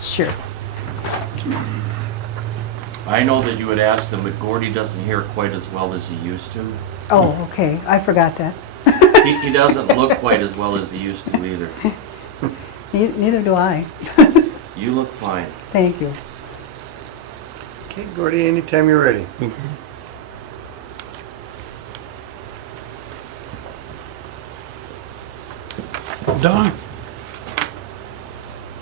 Sure. I know that you had asked him, but Gordy doesn't hear quite as well as he used to. Oh, okay, I forgot that. He doesn't look quite as well as he used to either. Neither do I. You look fine. Thank you. Okay, Gordy, anytime you're ready. Donna,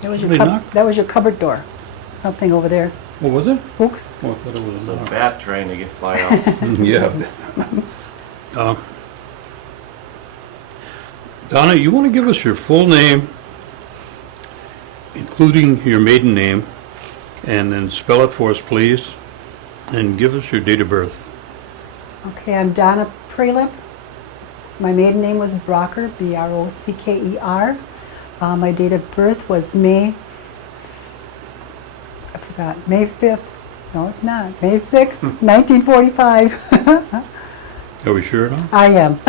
That was Somebody knock? that was your cupboard door. Something over there. what was it? Spooks? Oh, I thought it was It's a a knock. bat trying to get by out. Yeah. Donna, you want to give us your full name, including your maiden name, and then spell it for us, please, and give us your date of birth. Okay, I'm Donna Prilepp. My maiden name was Brocker, B-R-O-C-K-E-R. My date of birth was May 5th. No, it's not. May 6th, 1945. Are we sure now? I am.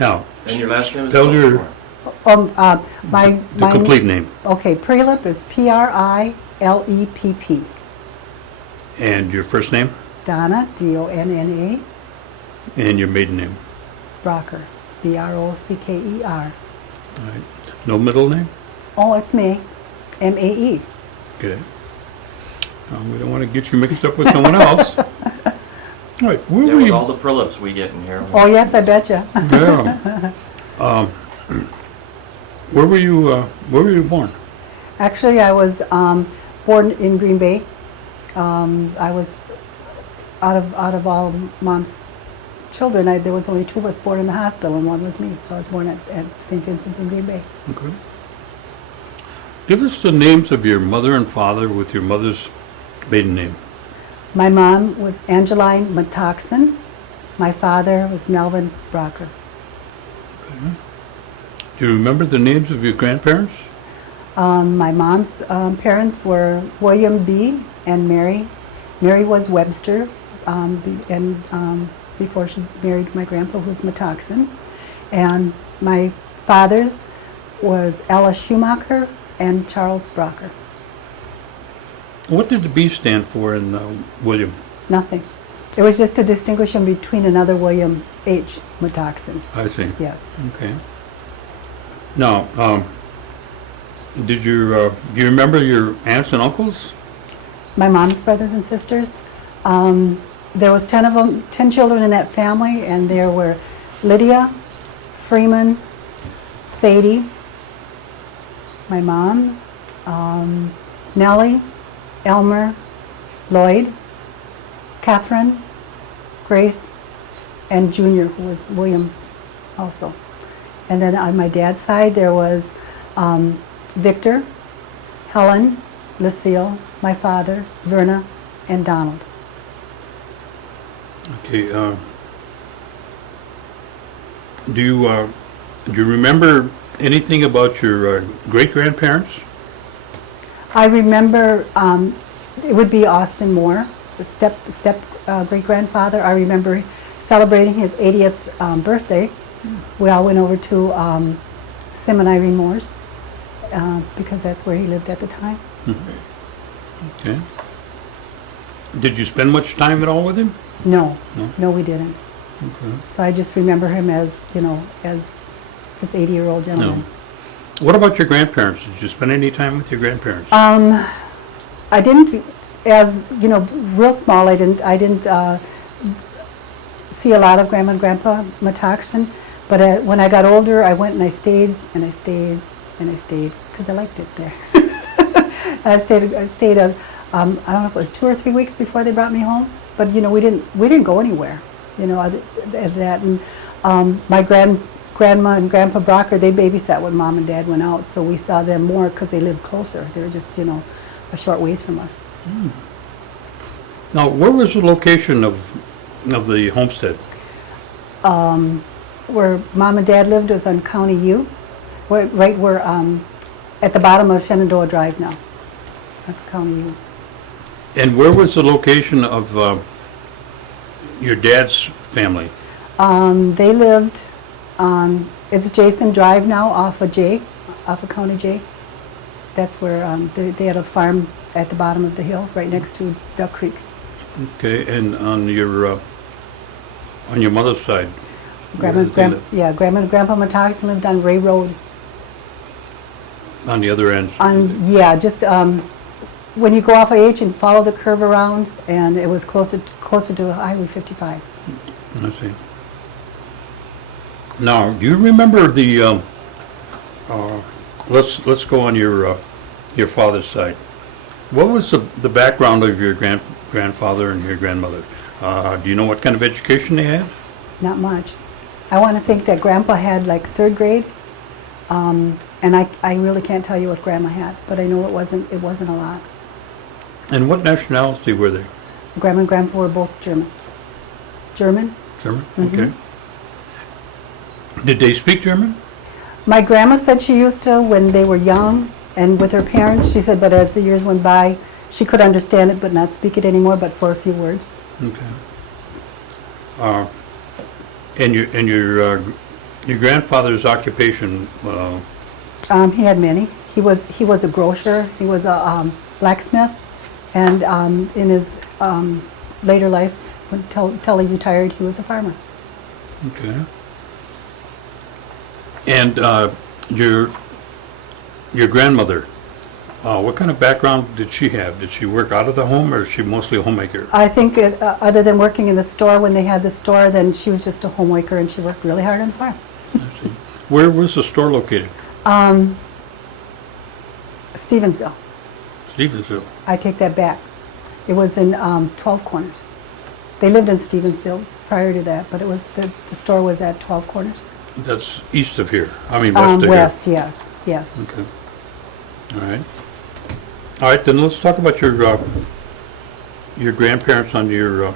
Now, And your last name is spell your My the complete name Okay, Prilepp is P-R-I-L-E-P-P. and your first name Donna, D-O-N-N-A. and your maiden name. Brocker, B-R-O-C-K-E-R. All right. No middle name? Oh, it's May, M-A-E. Okay. We don't want to get you mixed up with someone else. All right. Where Yeah, were with you? all the Prilepps we get in here. Oh, yes, I betcha. Yeah. Where were you born? Actually, I was born in Green Bay. I was out of all Mom's children. There was only two of us born in the hospital, and one was me. So I was born at St. Vincent's in Green Bay. Okay. Give us the names of your mother and father with your mother's maiden name. My mom was Angeline Matoxen. My father was Melvin Brocker. Do you remember the names of your grandparents? My mom's parents were William B. and Mary. Mary was Webster, before she married my grandpa, who's Matoxen. And my father's was Ella Schumacher and Charles Brocker. What did the B stand for in William? Nothing. It was just to distinguish him between another William H. Matoxen. I see. Yes. Okay. Now, do you remember your aunts and uncles? My mom's brothers and sisters. There was 10 of them, 10 children in that family, and there were Lydia, Freeman, Sadie, my mom, Nellie, Elmer, Lloyd, Catherine, Grace, and Junior, who was William also. And then on my dad's side, there was Victor, Helen, Lucille, my father, Verna, and Donald. Okay. Do you remember anything about your great-grandparents? I remember it would be Austin Moore, the step great-grandfather. I remember celebrating his 80th birthday. We all went over to Sim and Irene Moore's because that's where he lived at the time. Okay. Did you spend much time at all with him? No, No? no, we didn't. Okay. So I just remember him as, as this 80-year-old gentleman. No. What about your grandparents? Did you spend any time with your grandparents? I didn't, as real small. I didn't see a lot of Grandma and Grandpa Matoxen, but when I got older, I went and I stayed and I stayed and I stayed because I liked it there. I stayed. I don't know if it was 2 or 3 weeks before they brought me home, but we didn't go anywhere. Other than that, and my grandma and Grandpa Brocker, they babysat when Mom and Dad went out, so we saw them more because they lived closer. They were just, a short ways from us. Now, where was the location of the homestead? Where Mom and Dad lived was on County U, right where, at the bottom of Shenandoah Drive now, at County U. And where was the location of your dad's family? They lived on, it's Jason Drive now, off of County J. That's where they had a farm at the bottom of the hill, right next to Duck Creek. Okay, and on your mother's side? Grandma, where did they live? Grandma and Grandpa Matogson lived on Ray Road. On the other end? Just when you go off H and follow the curve around, and it was closer to Highway 55. I see. Now, do you remember the, let's go on your father's side. What was the background of your grandfather and your grandmother? Do you know what kind of education they had? Not much. I want to think that Grandpa had like 3rd grade, and I really can't tell you what Grandma had, but I know it wasn't a lot. And what nationality were they? Grandma and Grandpa were both German. German? German? Mhm. Okay. Did they speak German? My grandma said she used to when they were young and with her parents. She said, but as the years went by, she could understand it but not speak it anymore, but for a few words. Okay. And your grandfather's occupation, He had many. He was a grocer. He was a blacksmith, and in his later life, until he retired, he was a farmer. okay. And your grandmother, what kind of background did she have? Did she work out of the home, or is she mostly a homemaker? I think other than working in the store when they had the store, then she was just a homemaker, and she worked really hard on the farm. I see. Where was the store located? Stevensville. Stevensville. I take that back. It was in 12 Corners. They lived in Stevensville prior to that, but it was the store was at 12 Corners. That's east of here. I mean, west of here. West, yes. Okay. All right. All right, then let's talk about your grandparents on your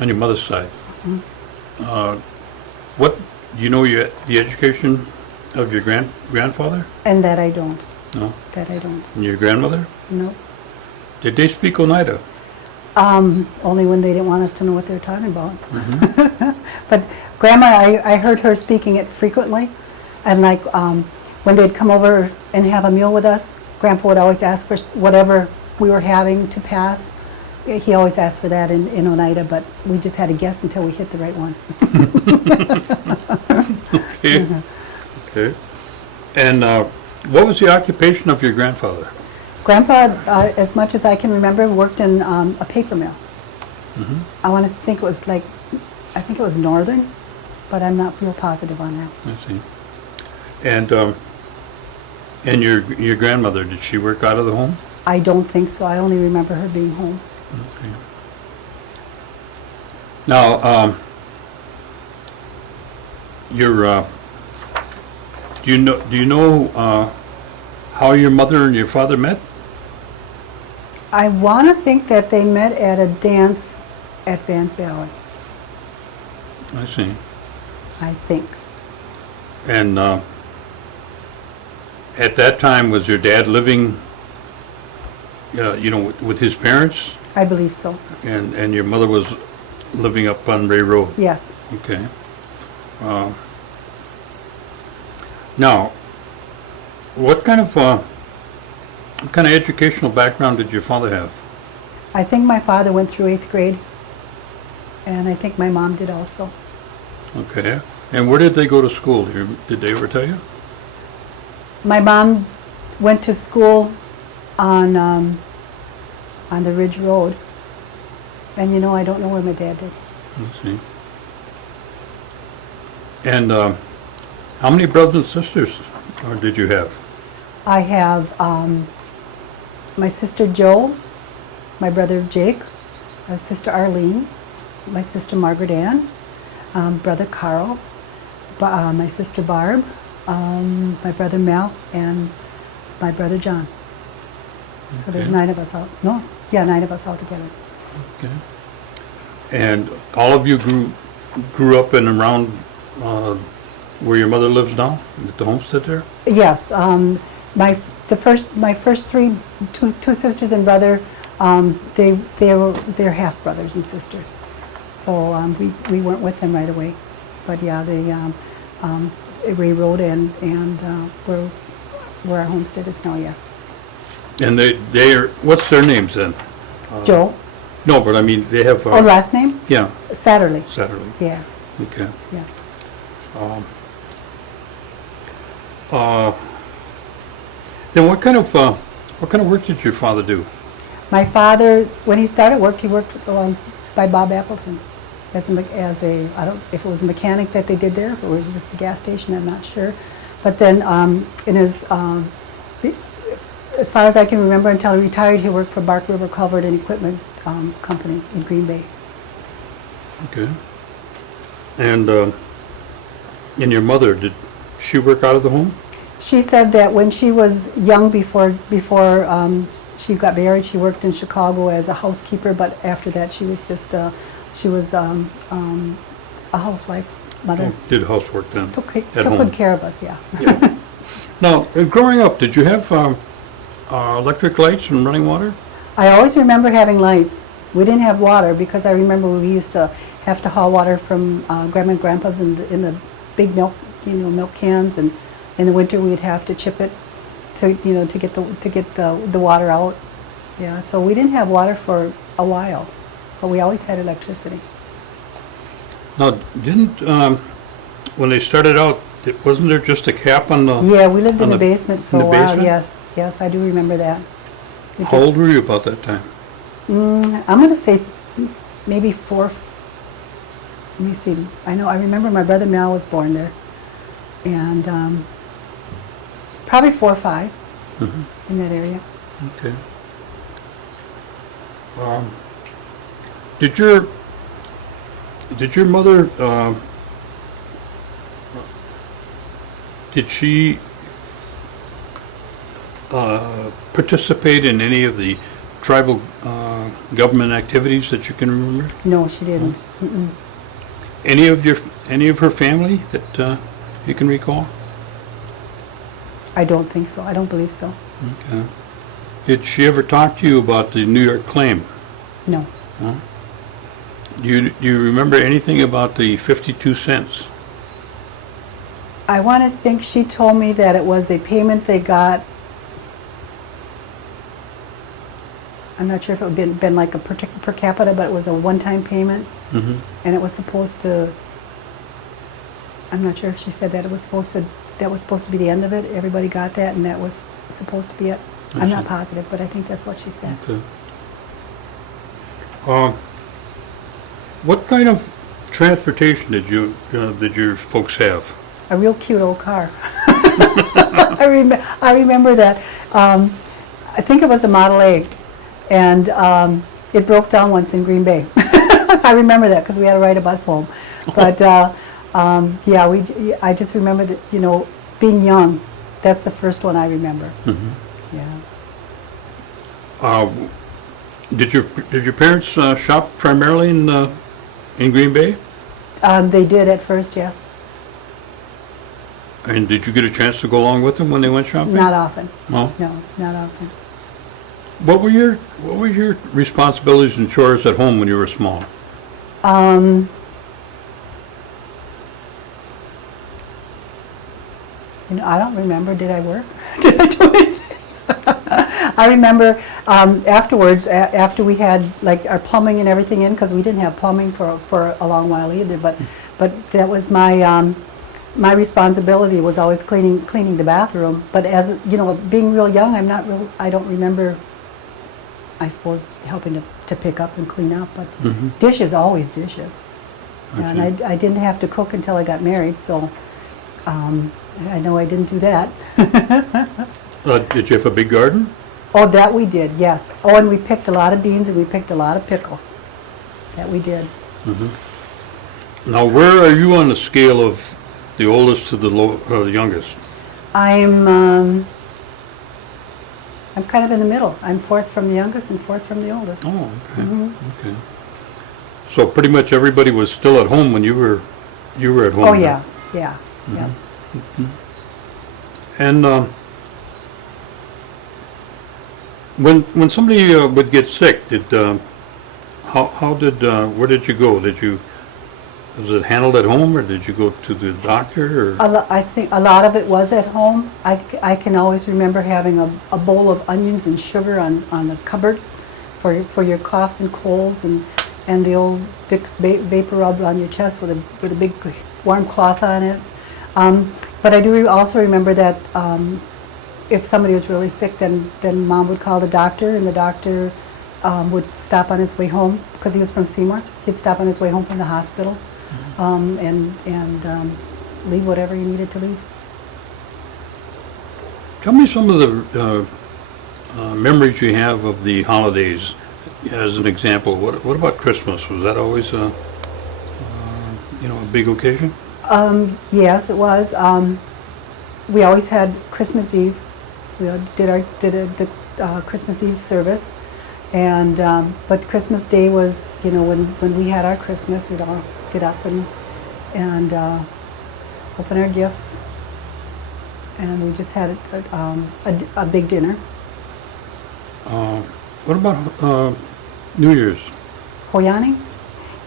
mother's side. Mhm. What do you know the education of your grandfather? And that I don't. No. That I don't. And your grandmother? No. Did they speak Oneida? Only when they didn't want us to know what they were talking about. But Grandma, I heard her speaking it frequently, and like when they'd come over and have a meal with us, Grandpa would always ask for whatever we were having to pass. He always asked for that in Oneida, but we just had to guess until we hit the right one. Okay. Okay. And what was the occupation of your grandfather? Grandpa, as much as I can remember, worked in a paper mill. Mm-hmm. I want to think I think it was Northern, but I'm not real positive on that. I see. And your grandmother, did she work out of the home? I don't think so. I only remember her being home. Okay. Now, do you know how your mother and your father met? I want to think that they met at a dance at Vans Valley. I see. I think. And at that time, was your dad living, with his parents? I believe so. And your mother was living up on Ray Road? Yes. Okay. Now, what kind of educational background did your father have? I think my father went through 8th grade, and I think my mom did also. Okay. And where did they go to school? Did they ever tell you? My mom went to school on the Ridge Road, and I don't know where my dad did. Let's see. And how many brothers and sisters did you have? I have my sister Jo, my brother Jake, my sister Arlene, my sister Margaret Ann, brother Carl, my sister Barb, my brother Mel, and my brother John. So there's Okay. 9 of us all. No, yeah, 9 of us all together. Okay. And all of you grew up and around where your mother lives now, at the homestead there? Yes, my first two sisters and brother, they're half brothers and sisters. So we weren't with them right away, but yeah, they Ray Road and where where our homestead is now, yes. And they are, what's their names then? Joe, No, but I mean, they have, oh, last name? yeah, Satterley, Satterley, yeah, okay. yes. Then what kind of work did your father do? My father, when he started work, he worked by Bob Appleton as I don't, if it was a mechanic that they did there, if it was just the gas station, I'm not sure. But then in his, as far as I can remember until he retired, he worked for Bark River Culvert and Equipment Company in Green Bay. Okay. And your mother, did she work out of the home? She said that when she was young, before she got married, she worked in Chicago as a housekeeper, but after that she was just a housewife, mother. Oh, did housework then? Took at good home. care of us, yeah. Yeah. Now, growing up, did you have electric lights and running water? I always remember having lights. We didn't have water because I remember we used to have to haul water from Grandma and Grandpa's in the big milk cans, and in the winter we'd have to chip it to get the water out. Yeah, so we didn't have water for a while, but we always had electricity. Now, didn't when they started out, wasn't there just a cap on the? Yeah, we lived in on the basement for in a the while. basement? Yes, I do remember that. We How did- old were you about that time? I'm going to say maybe 4. Let me see. I remember my brother Mal was born there, and probably 4 or 5 in that area. Okay. Did your mother did she participate in any of the tribal government activities that you can remember? No, she didn't. Mm-mm. Any of her family that you can recall? I don't think so. I don't believe so. Okay. Did she ever talk to you about the New York claim? No. Huh? Do you remember anything about the 52 cents? I want to think she told me that it was a payment they got. I'm not sure if it would have been like a per capita, but it was a one-time payment, Mm-hmm. and it was supposed to. I'm not sure if she said that it was supposed to. That was supposed to be the end of it. Everybody got that, and that was supposed to be it. I I'm not see. positive, but I think that's what she said. Okay. What kind of transportation did your folks have? A real cute old car. I remember that. I think it was a Model A, and it broke down once in Green Bay. I remember that because we had to ride a bus home. But yeah, I just remember that, being young. That's the first one I remember. Mm-hmm. Yeah. Did your parents shop primarily in Green Bay? They did at first, yes. And did you get a chance to go along with them when they went shopping? Not often. No. No, not often. What were your responsibilities and chores at home when you were small? I don't remember. Did I work? Did I do anything? I remember afterwards, after we had like our plumbing and everything in, because we didn't have plumbing for a long while either. But that was my my responsibility was always cleaning the bathroom. But as being real young, I don't remember. I suppose helping to pick up and clean up, but Mm-hmm. dishes, always dishes. I And I didn't have to cook until I got married, so I know I didn't do that. Did you have a big garden? Oh, that we did, yes. Oh, and we picked a lot of beans and we picked a lot of pickles. That we did. Mm-hmm. Now, where are you on the scale of the oldest to the youngest? I'm kind of in the middle. I'm 4th from the youngest and 4th from the oldest. Oh, okay. Mhm. Okay. So pretty much everybody was still at home when you were at home. Oh, then? yeah, yeah, yeah. And when somebody would get sick, where did you go? was it handled at home, or did you go to the doctor, or? I think a lot of it was at home. I can always remember having a bowl of onions and sugar on the cupboard for your coughs and colds, and the old Vicks vapor rub on your chest with a big warm cloth on it. But I do also remember that if somebody was really sick, then Mom would call the doctor, and the doctor would stop on his way home, because he was from Seymour. He'd stop on his way home from the hospital, and leave whatever he needed to leave. Tell me some of the memories you have of the holidays. As an example, what about Christmas? Was that always a big occasion? Yes, it was. We always had Christmas Eve. We did the Christmas Eve service, and but Christmas Day was, when we had our Christmas, we'd all get up and open our gifts, and we just had a big dinner. What about New Year's? Hoyaning?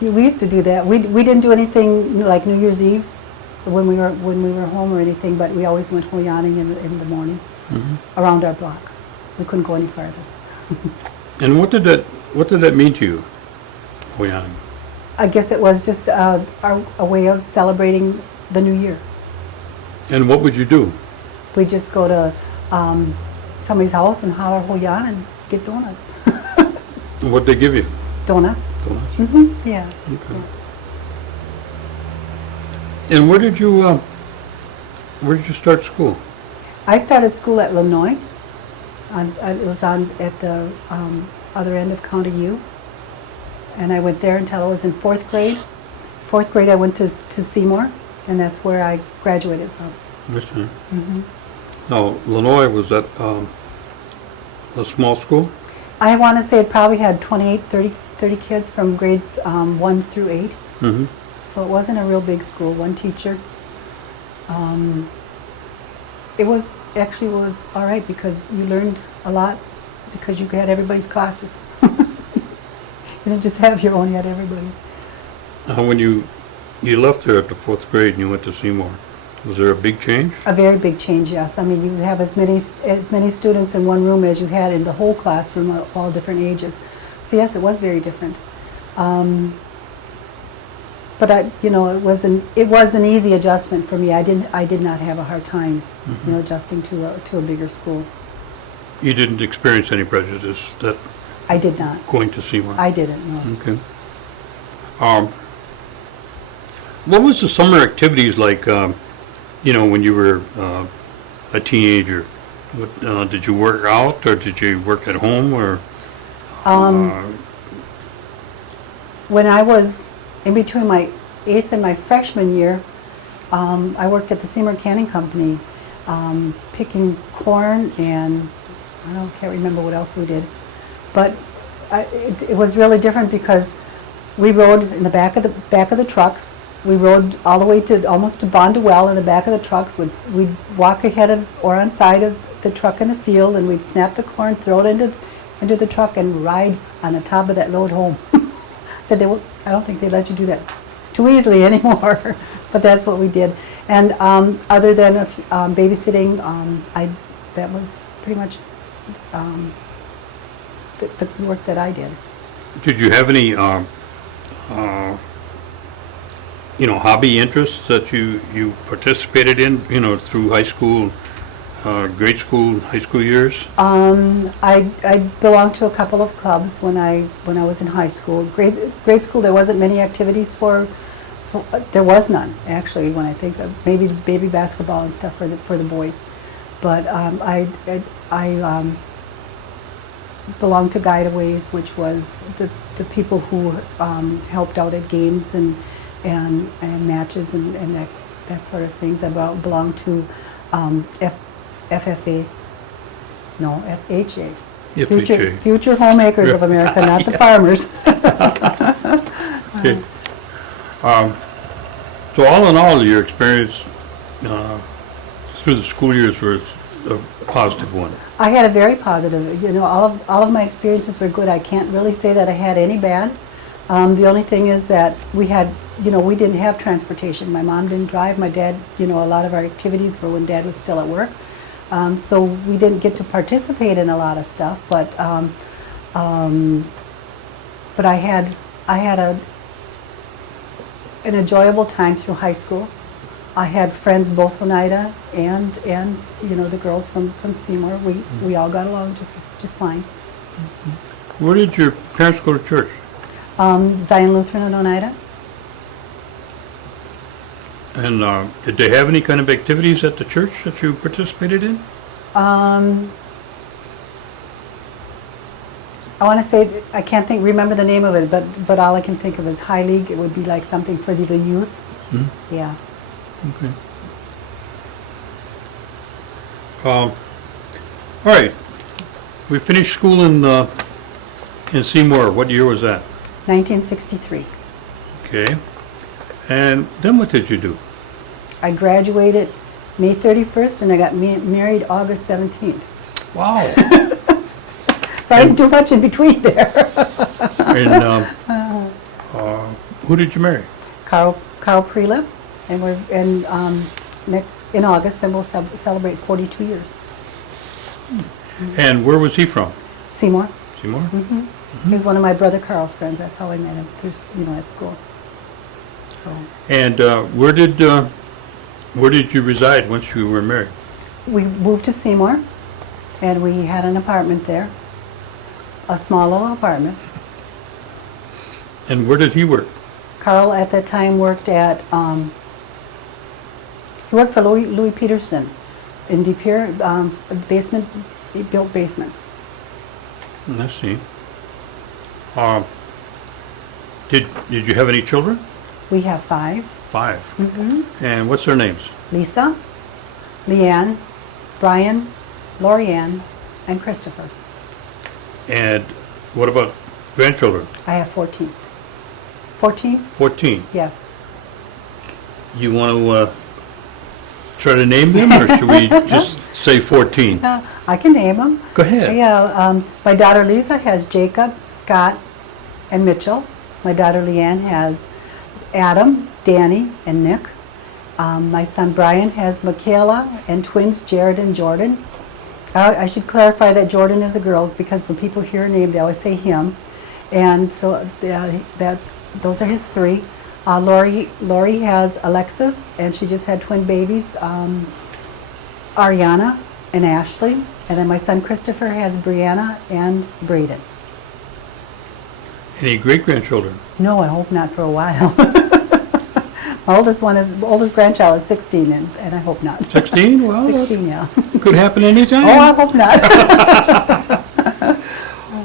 We used to do that. We didn't do anything like New Year's Eve when we were home or anything, but we always went hoyaning in the morning around our block. We couldn't go any farther. And what did that mean to you, hoyaning? I guess it was just a way of celebrating the new year. And what would you do? We'd just go to somebody's house and holler hoyan and get donuts. What'd they give you? Donuts? Donuts. Yeah. Okay. Yeah. And where did you start school? I started school at Illinois. It was at the other end of County U. And I went there until I was in 4th grade. 4th grade I went to Seymour, and that's where I graduated from. Yes, Now, Illinois, was that a small school? I want to say it probably had 28, 30 kids from grades 1 through 8. Mm-hmm. So it wasn't a real big school, one teacher. It was all right because you learned a lot because you had everybody's classes. You didn't just have your own, you had everybody's. When you left there at the 4th grade and you went to Seymour, was there a big change? A very big change, yes. I mean, you have as many students in one room as you had in the whole classroom, of all different ages. So yes, it was very different. But it was an easy adjustment for me. I did not have a hard time, adjusting to a bigger school. You didn't experience any prejudice that I did not. going to Seymour? I didn't, no. Okay. What was the summer activities like, when you were a teenager? Did you work out, or did you work at home, or? When I was in between my 8th and my freshman year, I worked at the Seymour Canning Company, picking corn, and can't remember what else we did. But it was really different because we rode in the back of the trucks. We rode all the way to almost to Bondwell in the back of the trucks. We'd walk ahead of or on side of the truck in the field, and we'd snap the corn, throw it into the truck, and ride on the top of that load home. Said I don't think they let you do that too easily anymore, but that's what we did. And other than babysitting, that was pretty much the work that I did. Did you have any, hobby interests that you participated in, through high school, grade school, high school years? I belonged to a couple of clubs when I was in high school. Grade school, there wasn't many activities for there was none, actually, when I think of maybe baby basketball and stuff for the boys. But I belonged to Guideaways, which was the people who helped out at games and matches and that sort of things. I belonged to FFA, no, FHA. FHA. Future Homemakers of America, not the farmers. Okay. So all in all, your experience through the school years was a positive one. I had a very positive, all of my experiences were good. I can't really say that I had any bad. The only thing is that we had we didn't have transportation. My mom didn't drive. My dad, a lot of our activities were when Dad was still at work. So we didn't get to participate in a lot of stuff, but I had an enjoyable time through high school. I had friends both Oneida and the girls from Seymour. We all got along just fine. Where did your parents go to church? Zion Lutheran in Oneida. And did they have any kind of activities at the church that you participated in? I want to say, I can't remember the name of it, but all I can think of is High League. It would be like something for the youth. Mm-hmm. Yeah. Okay. All right. We finished school in Seymour. What year was that? 1963. Okay. And then what did you do? I graduated May 31st and I got married August 17th. Wow. So I didn't do much in between there. And who did you marry? Carl Prilepp, and we're in August, and we'll celebrate 42 years. And where was he from? Seymour. Seymour? He was one of my brother Carl's friends. That's how I met him through, at school. So And where did you reside once you were married? we moved to Seymour, and we had an apartment there, a small little apartment. And where did he work? Carl at that time worked at, he worked for Louis Peterson in De Pere, basement, he built basements. I see. Did you have any children? We have 5. 5. Mm-hmm. And what's their names? Lisa, Leanne, Brian, Lorianne, and Christopher. And what about grandchildren? I have 14. 14? 14. Yes. You want to try to name them, or should we just say 14? I can name them. Go ahead. Yeah, my daughter Lisa has Jacob, Scott, and Mitchell. My daughter Leanne has Adam, Danny, and Nick. My son Brian has Michaela and twins Jared and Jordan. I should clarify that Jordan is a girl because when people hear her name, they always say him. And so those are his 3. Lori has Alexis, and she just had twin babies, Ariana and Ashley. And then my son Christopher has Brianna and Braden. Any great-grandchildren? No, I hope not for a while. My oldest grandchild is 16, and I hope not. 16? Well, 16, yeah. that could happen anytime. Oh, I hope not.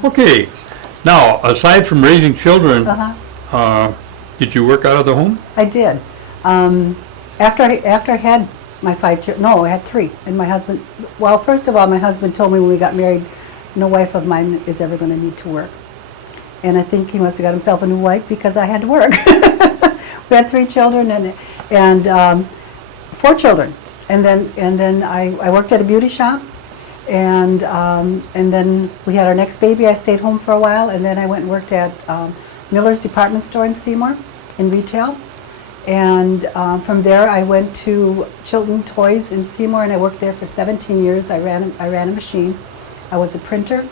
Okay. Now, aside from raising children, Uh-huh. did you work out of the home? I did. After I had my 5 children, no, I had 3. And my husband, well, first of all, my husband told me when we got married, no wife of mine is ever going to need to work. And I think he must have got himself a new wife because I had to work. We had 3 children and 4 children. And then I worked at a beauty shop. And then we had our next baby. I stayed home for a while, and then I went and worked at Miller's department store in Seymour in retail. And from there I went to Chilton Toys in Seymour, and I worked there for 17 years. I ran a machine. I was a printer.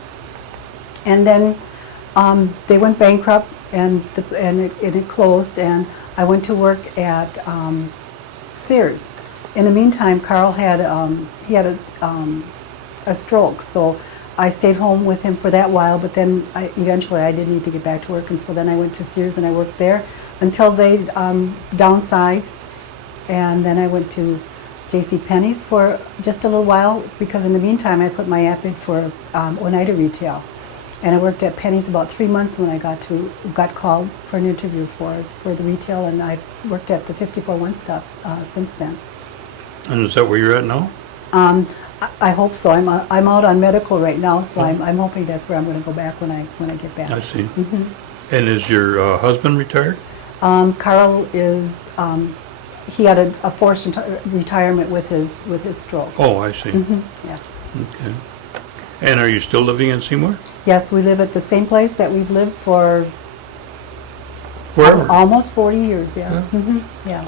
And then they went bankrupt, and it closed, and I went to work at Sears. In the meantime, Carl had a stroke, so I stayed home with him for that while, but then eventually I did need to get back to work, and so then I went to Sears and I worked there until they downsized, and then I went to JCPenney's for just a little while, because in the meantime I put my app in for Oneida Retail, and I worked at Penny's about 3 months when I got called for an interview for the retail, and I worked at the 54 One Stops since then. And is that where you're at now? I hope so. I'm out on medical right now, so I'm hoping that's where I'm going to go back when I get back. I see. Mm-hmm. And is your husband retired? Carl is. He had a forced retirement with his stroke. Oh, I see. Mm-hmm. Yes. Okay. And are you still living in Seymour? Yes, we live at the same place that we've lived for Forever? Almost 40 years, yes. Yeah.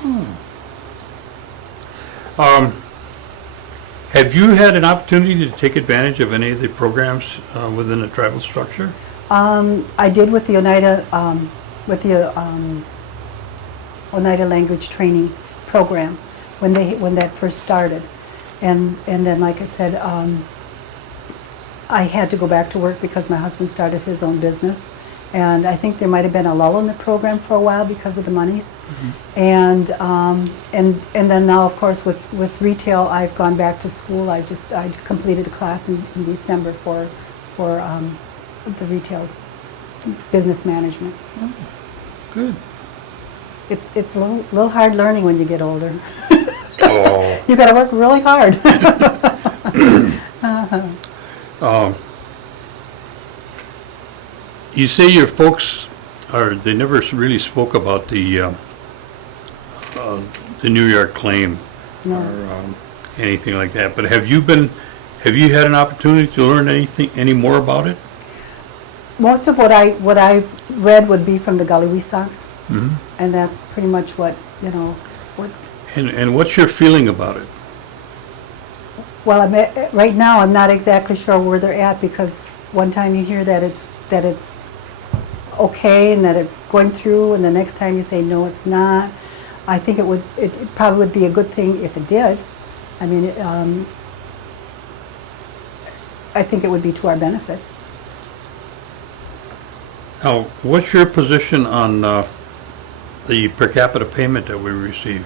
Have you had an opportunity to take advantage of any of the programs within the tribal structure? I did with the Oneida Language Training Program when that first started. And then, like I said, I had to go back to work because my husband started his own business. And I think there might have been a lull in the program for a while because of the monies. And then now, of course, with retail, I've gone back to school. I completed a class in December for the retail business management. Good. It's a little hard learning when you get older. Oh. You got to work really hard. You say your folks they never really spoke about the New York claim No. or anything like that, but have you had an opportunity to learn any more about it? Most of what I've read would be from the Gully Weestoks, Mm-hmm. and that's pretty much what And what's your feeling about it? Well, right now, I'm not exactly sure where they're at, because one time you hear that it's okay and that it's going through, and the next time you say, no, it's not. I think it probably would be a good thing if it did. I mean, I think it would be to our benefit. Now, what's your position on the per capita payment that we receive?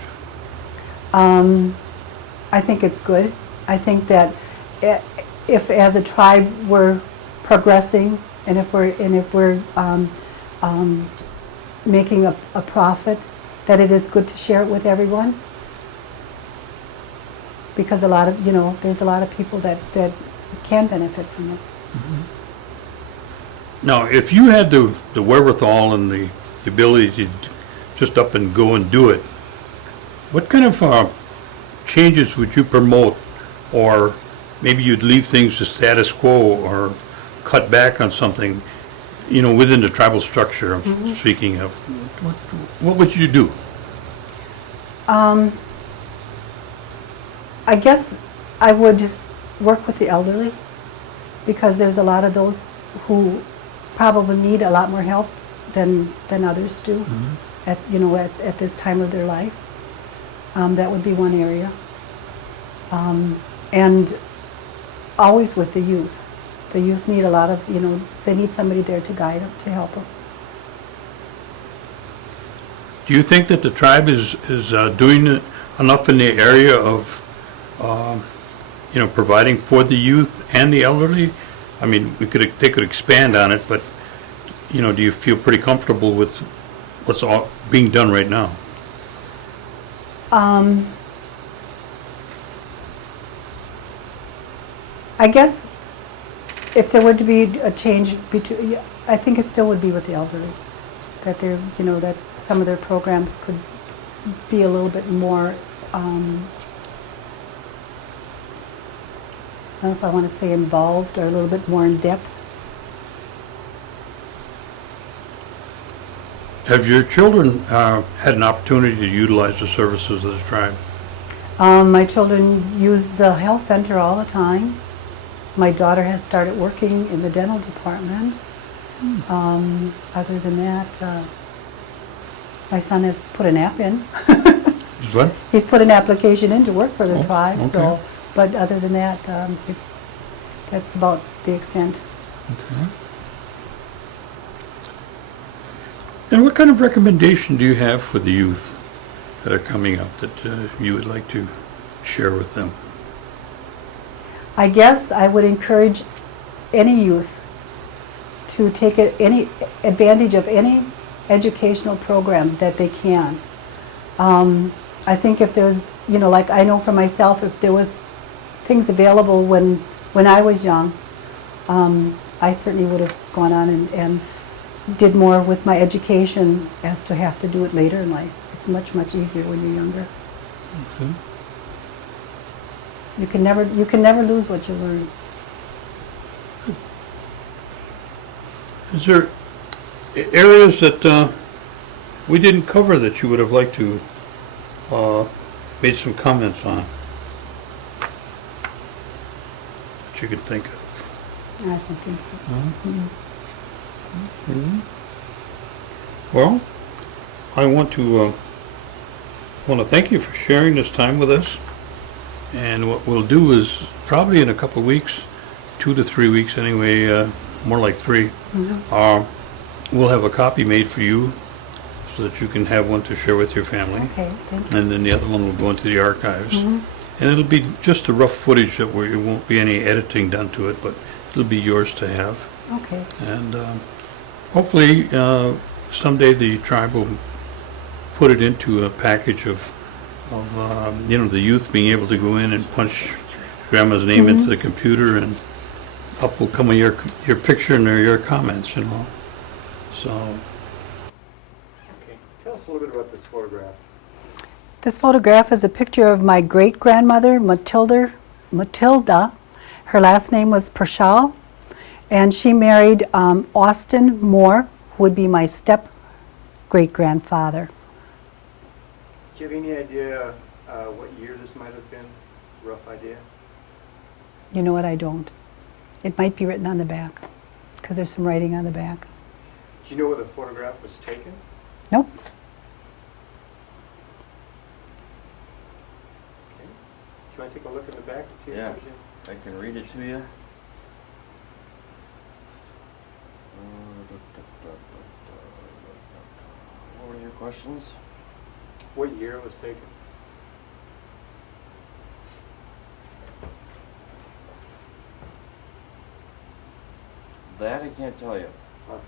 I think it's good. I think that if as a tribe we're progressing, and if we're making a profit, that it is good to share it with everyone. Because there's a lot of people that can benefit from it. Now, if you had the wherewithal and the ability to just up and go and do it, what kind of changes would you promote? Or maybe you'd leave things to status quo or cut back on something, within the tribal structure I'm speaking of. What would you do? I guess I would work with the elderly, because there's a lot of those who probably need a lot more help than others do at this time of their life. That would be one area. And always with the youth. The youth need a lot of, they need somebody there to guide them, to help them. Do you think that the tribe is doing enough in the area of, providing for the youth and the elderly? I mean, they could expand on it, but, do you feel pretty comfortable with what's all being done right now? I guess if there were to be a change between, I think it still would be with the elderly. That that some of their programs could be a little bit more, I don't know if I want to say involved, or a little bit more in depth. Have your children had an opportunity to utilize the services of the tribe? My children use the health center all the time. My daughter has started working in the dental department. Other than that, my son has put an app in. What? He's put an application in to work for the Oh, tribe. okay. So, but other than that, that's about the extent. Okay. And what kind of recommendation do you have for the youth that are coming up that you would like to share with them? I guess I would encourage any youth to take any advantage of any educational program that they can. I think if there's, like I know for myself, if there was things available when I was young, I certainly would have gone on and did more with my education as to have to do it later in life. It's much, much easier when you're younger. Okay. You can never lose what you learn. Is there areas that we didn't cover that you would have liked to made some comments on? That you could think of? I don't think so. Well, I want to thank you for sharing this time with us. And what we'll do is probably in a couple of weeks, 2 to 3 weeks anyway, more like 3, we'll have a copy made for you so that you can have one to share with your family. Okay, thank you. And then the other one will go into the archives. And it'll be just a rough footage that it won't be any editing done to it, but it'll be yours to have. Okay, And hopefully someday the tribe will put it into a package of the youth being able to go in and punch grandma's name into the computer, and up will come your picture and your comments, So, Okay. Tell us a little bit about this photograph. this photograph is a picture of my great-grandmother, Matilda. Her last name was Pershall, and she married Austin Moore, who would be my step-great-grandfather. Do you have any idea what year this might have been? Rough idea? You know what, I don't. It might be written on the back, because there's some writing on the back. Do you know where the photograph was taken? Nope. Okay. Do you want to take a look in the back and see if Yeah. there's any? I can read it to you. What were your questions? What year it was taken? That I can't tell you. Okay.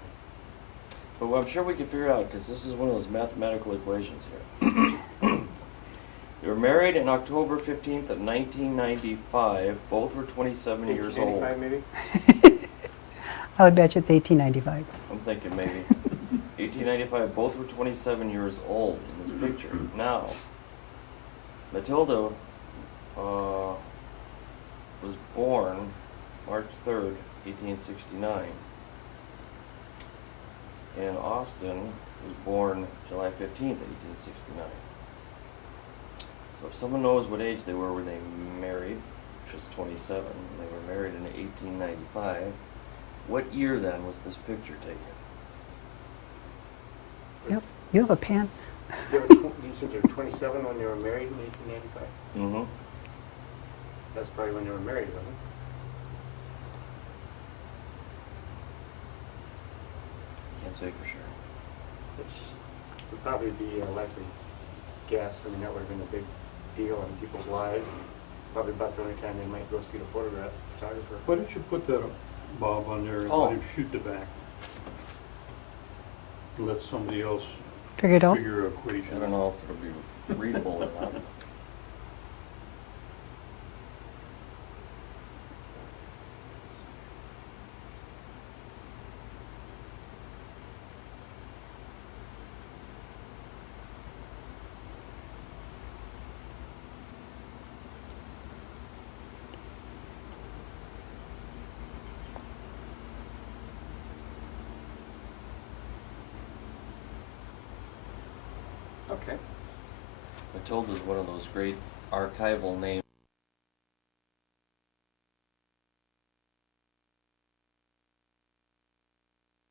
But I'm sure we can figure out, because this is one of those mathematical equations here. They were married on October 15th of 1995. Both were 27 years old. 1885 maybe? I would bet you it's 1895. I'm thinking maybe. 1895, both were 27 years old in this picture. Now, Matilda was born March 3rd, 1869. And Austin was born July 15th, 1869. So if someone knows what age they were when they married, which was 27, and they were married in 1895, what year then was this picture taken? Yep. You have a pen. You said you were 27 when you were married in 1895? Mm-hmm. That's probably when you were married, wasn't it? Can't say for sure. It's would probably be a likely guess. I mean, that would have been a big deal in people's lives. Probably about the only time they might go see the photographer. why don't you put that, Bob, on there and Oh. let him shoot the back? Let somebody else Figure it out. figure equation. I don't know if it'll be readable or not. Okay. Matilda's one of those great archival names.